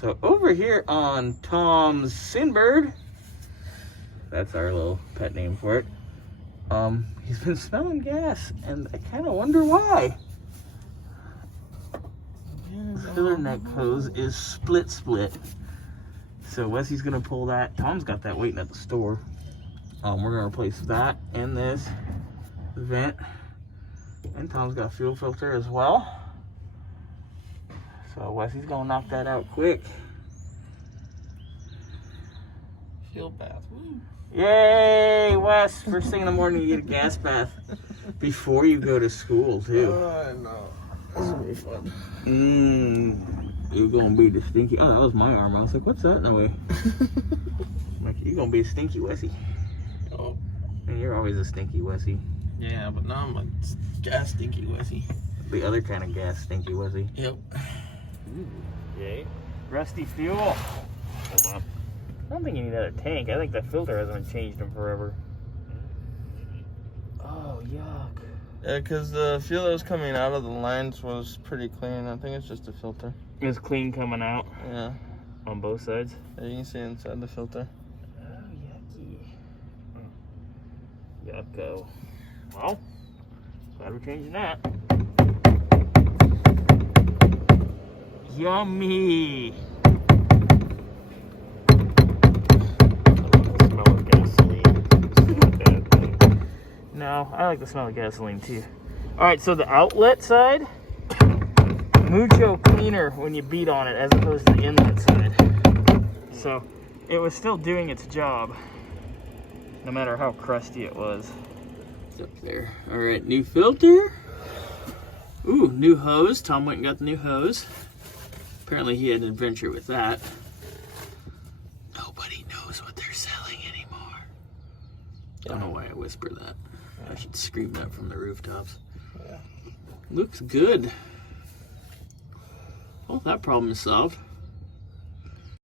So over here on Tom's Sunbird, that's our little pet name for it. He's been smelling gas, and I kind of wonder why. The filler neck hose is split. So Wesley's gonna pull that. Tom's got that waiting at the store. We're gonna replace that and this vent. And Tom's got a fuel filter as well. So Wesley's gonna knock that out quick. Fuel bath. Woo. Yay, Wes! First thing in the morning you get a gas bath before you go to school too. I know. This will be fun. You're gonna be the stinky. Oh, that was my arm. I was like, what's that in the way? I'm like, you're gonna be a stinky Wesley. Oh. And you're always a stinky Wesley. Yeah, but now I'm a gas stinky Wesley. The other kind of gas stinky Wesley. Yep. Yay. Rusty fuel. Hold on. I don't think you need another tank. I think the filter hasn't been changed in forever. Oh, yuck. Yeah, because the fuel that was coming out of the lines was pretty clean. I think it's just a filter. It's clean coming out? Yeah. On both sides? Yeah, you can see inside the filter. Oh, yucky. Yucko. Well, glad we're changing that. Yummy! No, I like the smell of gasoline too. Alright, so the outlet side, mucho cleaner when you beat on it as opposed to the inlet side. So it was still doing its job, no matter how crusty it was. It's up there. Alright, new filter. Ooh, new hose. Tom went and got the new hose. Apparently he had an adventure with that. Nobody knows what they're selling anymore. I don't know why I whisper that. I should scream that from the rooftops. Yeah. Looks good. Well, that problem is solved.